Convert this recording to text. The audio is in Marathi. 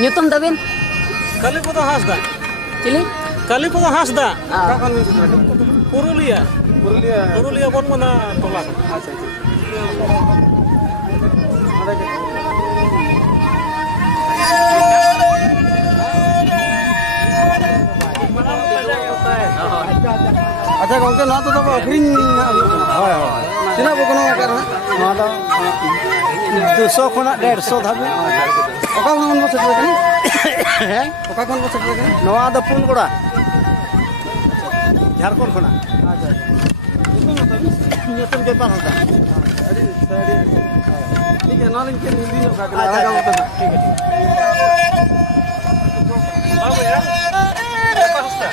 Nyutum Davin? Kaliputo Hasda. Chili? Kaliputo Hasda. Purulia. Purulia pun mana tolak. अच्छा गंके ना तो अखरीन हाय हाय तीना को कोनो कर ना दा 200 खना 150 धाबे ओका कोन बस सेट कनी हैं ओका कोन बस सेट कनी नवा द पुन कोड़ा झारखंड खना अच्छा नियतन के पास होता अरे ठीक है ना इनके हिंदी में का लगा होता ठीक है बाबू यार पास होता